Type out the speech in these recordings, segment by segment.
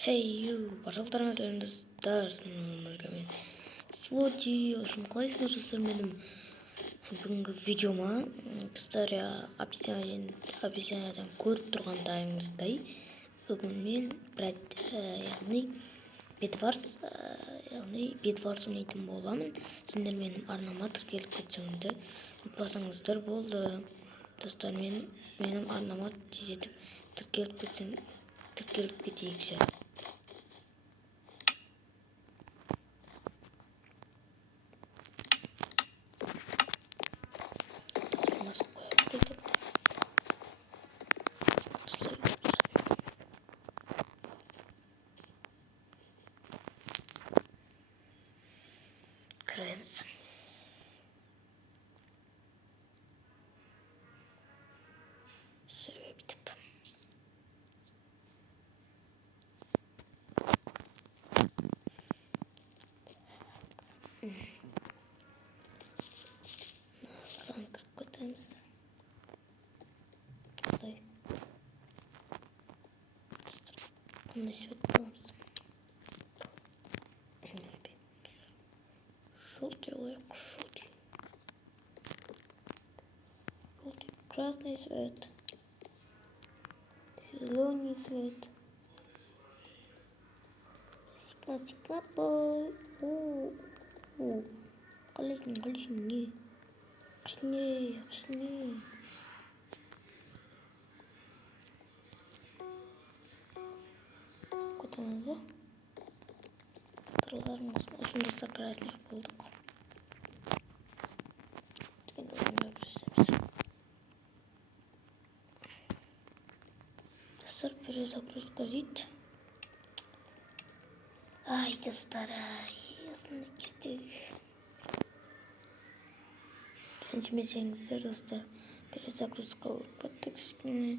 Hey you, барлықтарыңызға достар, мен Флоти, ошон қалайсыңдар достар? Менің бүгінгі видеома достар описаниядан көріп тұрғандарыңыздай бүгін мен яғни бедварс ойнайтын боламын. Сендер менің арнама тіркеліп кетсеңіздер ұмытпасаңыздар болды. Достар, менің арнама тездетіп тіркеліп кетейікші. Кіреміз. Сөрге бітіп. Наран кіріп кетеміз. Осылай. Қандай свет боламыз. Желтый лайк, желтый. Желтый, красный свет. Зеленый свет. Сигма бой. Қалайсың, Қышне. Көтіңіз да? Батырларымыз осында красных болдық. Дегенде ойнап жүрсеміз. Достар, перезагрузка дейді. Ай, достар, осындай кездегі. Ренжімесеңіздер, достар, перезагрузка ұрып кеттік кішкене.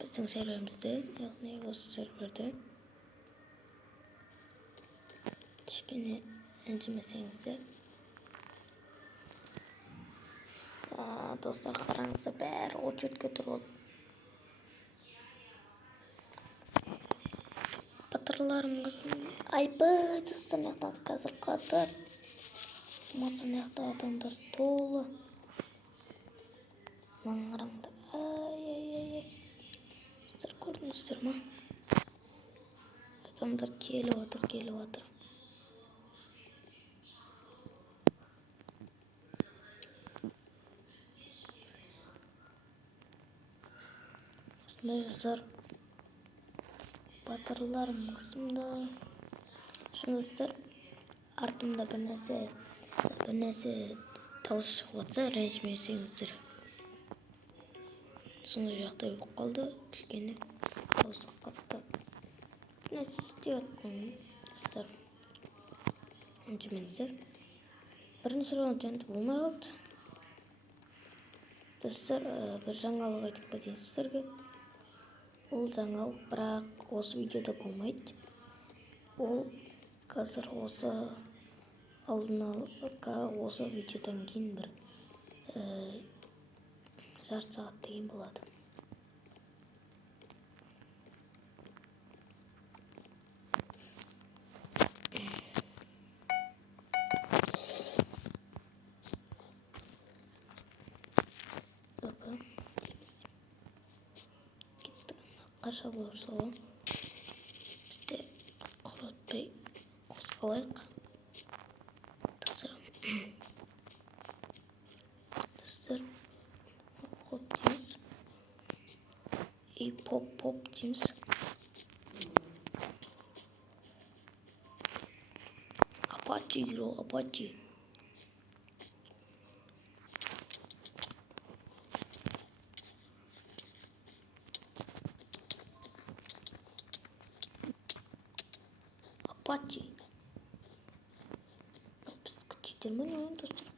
Біздің серверімізде, яғни осы серверде. Кішкене ренжімесеңіздер. Достар, қараңыздар, бәрі очередке тұрып. Батырларым қыздың. Айбай, достар, мынаяқта қазір қатып. Маса мынаяқта адамдар толы. Мынаны қараңдар. Ай. Достар, көрдіңіздер ма? Адамдар келіп отыр. Достар, батырларым қысымда. Достар, артымда бір нәрсе дауыс шығып жатса, ренжімесеңіздер. Сондай жағдай болып қалды, кішкене дауыс қатты. Бір нәрсе істеп жатқан. Достар, ренжімеңіздер. Бірінші раунд енді болмай қалды. Достар, бір жаңалық айтып кетейін сіздерге. Ол жаңалық бірақ осы видеода болмайды. Ол қазір осы видеодан кейін бір жарты сағат деген болады. Қаша болса бізде құратпай қозғалайық. Достар, хоп дейміз. И поп дейміз. Апачи. Біздікі читермен ойын, достар.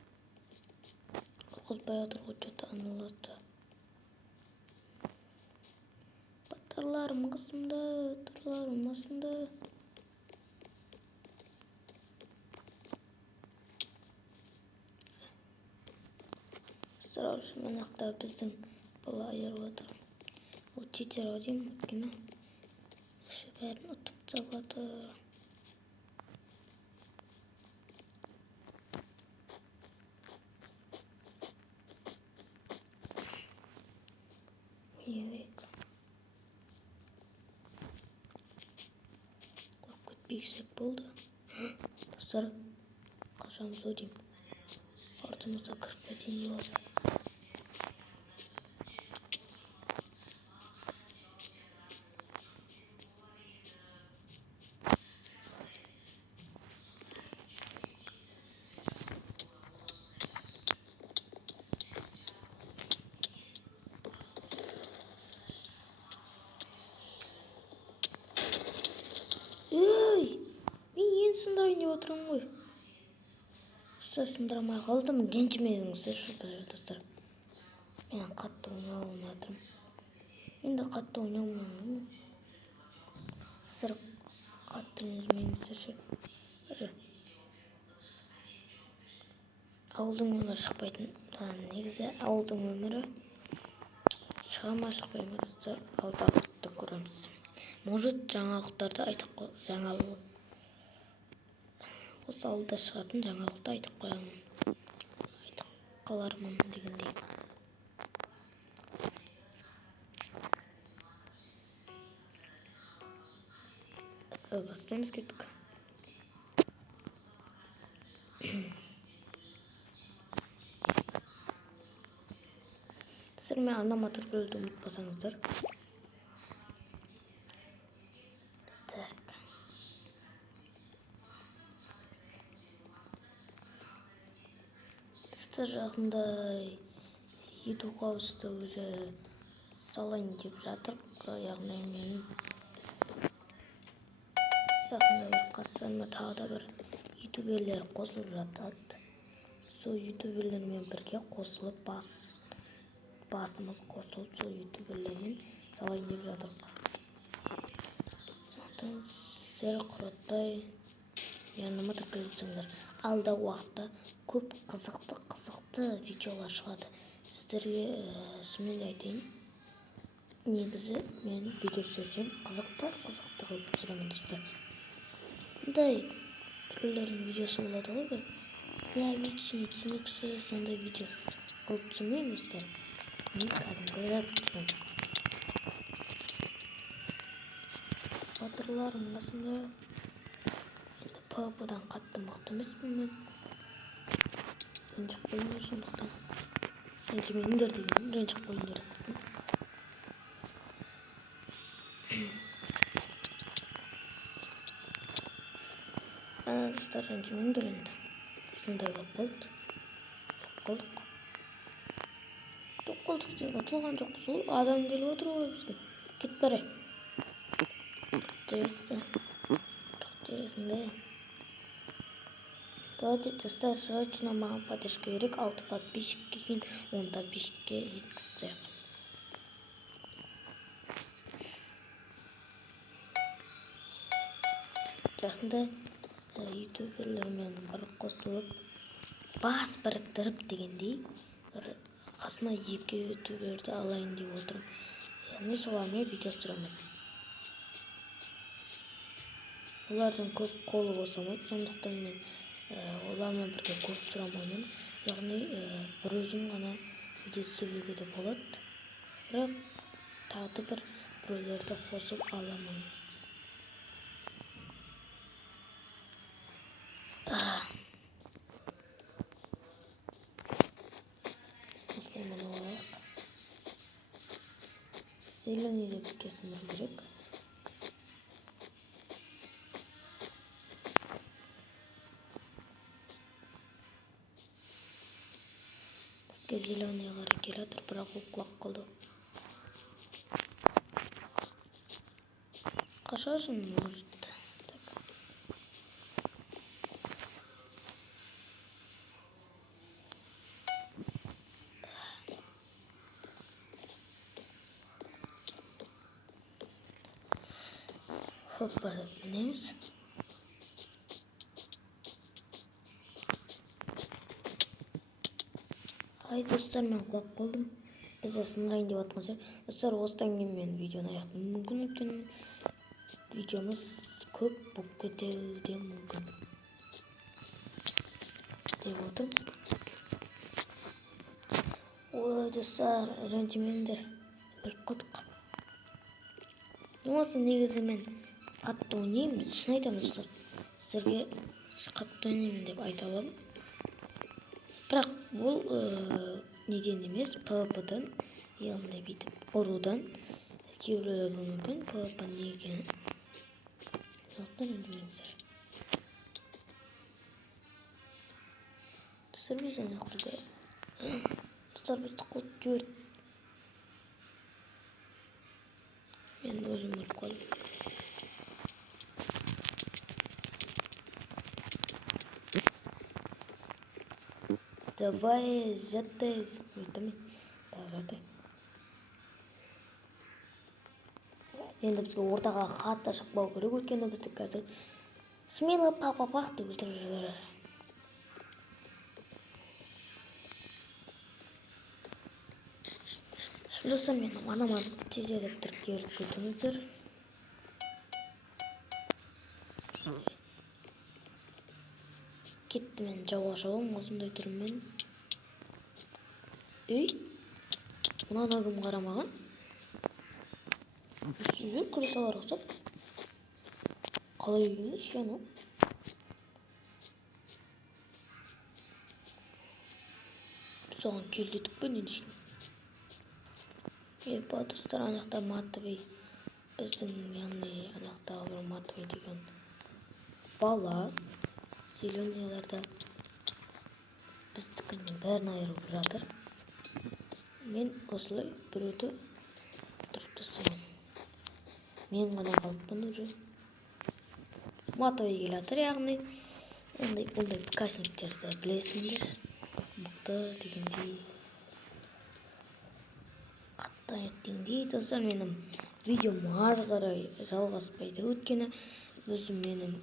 Қорқызбай атыр ғочаты анылады. Батырларым қысымда, батырларым масында. Достар, мен ақта біздің бала айырып отыр. Ол читер деймін, өткені. кіші бәрін ұтып табады. Ойнай берейік. Құлап кетпейсек болды. Достар, қашамыз өдейм. Артымызда кіріп кетейін деп отыр. Ей, мен енді сындырайын деп отырмын ғой. Сындырамай қалдым, ренжімеңіздерші достар. Мен қатты ойнауын жатырмын. Енді қатты ойнауын. Сыр қатты ренжімеңіздерші. Ауылдың өмірі шықпайтын. Негізі ауылдың өмірі шыға ма шықпай ма достар, алдағы уақытта көреміз. Может, жаңалықтарды айтып осы ауылда шығатын жаңалықты айтып қалармын дегендей. Бастаймыз, кеттік. Сіздер мен аниматор бөлуді ұмытпасаңыздар. Так. Достар, жақында YouTube қауысты уже салайын деп жатыр. Яғни мен жақында бір қастарыма тағы да бір ютуберлер қосылып жатады. Сол ютуберлермен бірге қосылып басымыз қосылып сол ютуберлермен салайын деп жатыр. Сондықтан сіздер құротпай меніме тіркелсеңдер. Алдағы уақытта көп қызықты видеолар шығады. Сіздерге шынымен де айтайын. Негізі мен видео түсірсем қызықты қылып түсіремін достар. Мұндай біреулердің видеосы болады ғой бір. Логичный, түсініксіз сондай видео қылып түсірмеймін достар. Мен кәдімгі рэп түсіремін. Батырларым басында енді PvP-дан қатты мықты емеспін мен. Ренжіп қойыңдар сондықтан. Ренжімеңдер деген, ренжіп қойыңдар. Достар, ренжімеңдер енді. Сондай болып қалды. Тоққылдық деген ұтылған жоқпыз ғой. Адам келіп отыр ғой бізге. Кет бәрі. Жүресің де. Давайте, достар, срочно маған поддержка керек. 6 подписчикке кейін 10 подписчикке жеткізіп тастайық. Жақында ютуберлермен бір қосылып бас біріктіріп дегендей қасыма 2 ютуберді алайын деп отырмын. Яғни солармен видео түсіремін. Олардың көп қолы босамайды, сондықтан мен олармен бірге көп түсіремін. Яғни бір өзім ғана видео түсіруге де болады. Бірақ тағы бір біреулерді қосып аламын. Осылай олайық. Зеленыйді бізге сындыру керек. Бізге зеленый қарай келатыр, бірақ ол құлап қалды. Қашасын, может. Hoppa, мінеміз. Ай, достар, мен құлап қалдым. Бізде сындырайын деп атқан шығар. Достар, осыдан кейін мен видеоны аяқтаймын. Мүмкін өйткені видеомыз көп болып кетеуі де мүмкін деп отырмын. Ой, достар, ренжімеңдер, өліп қалдық. Осы негізі мен қатты ойнаймын, шын айтамын достар. Сіздерге қатты ойнаймын деп айта аламын. Бірақ бұл неден емес, PvP-дан, яғни бүйтіп ұрудан кейбіреулер мүмкін PvP не екенін. Сондықтан ренжімеңіздер. Достар, біз ойнақтыда. Достар, бізді қылып жіберді. Мен өзім өліп қалдым. Давай, жаттай, өйтім. Жаттай. Енді бізге ортаға қатты шықпау керек, өйткені бізді қазір смело папа-пақты өлтіріп жіберер. Достар, менің анама тезірек тіркеліп кетіңіздер. Кетті, мен жауға шабам осындай түріммен. Ей, мынаны кім қарамаған? Үсті жүр, күресалар ұқсап. Қалай егеміз, анау? Соған келдетіп пе, не дейсің? Достар, анақта матовый, біздің яғни анақтағы бір матовый деген бала зеленыйларда біздікінің бәрін айырып жатыр. Мен осылай біреуді тұрып тастаймын. Мен ғана қалыппын уже. Матовый келатыр, яғни бұндай ПКшниктерді білесіңдер. Мықты дегендей. Еттіңдей, достар, менің видеом ары қарай жалғаспайды. Өткені өзім менің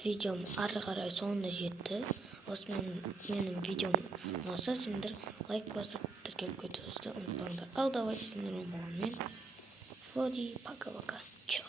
видеом ары қарай соңына жетті. Осы менің видеом ұнаса, сендер лайк басып тіркеліп кетуіңізді ұмытпаңдар. Ал давайте сендермен болғанмен. Флоди, пока-пока. Чао.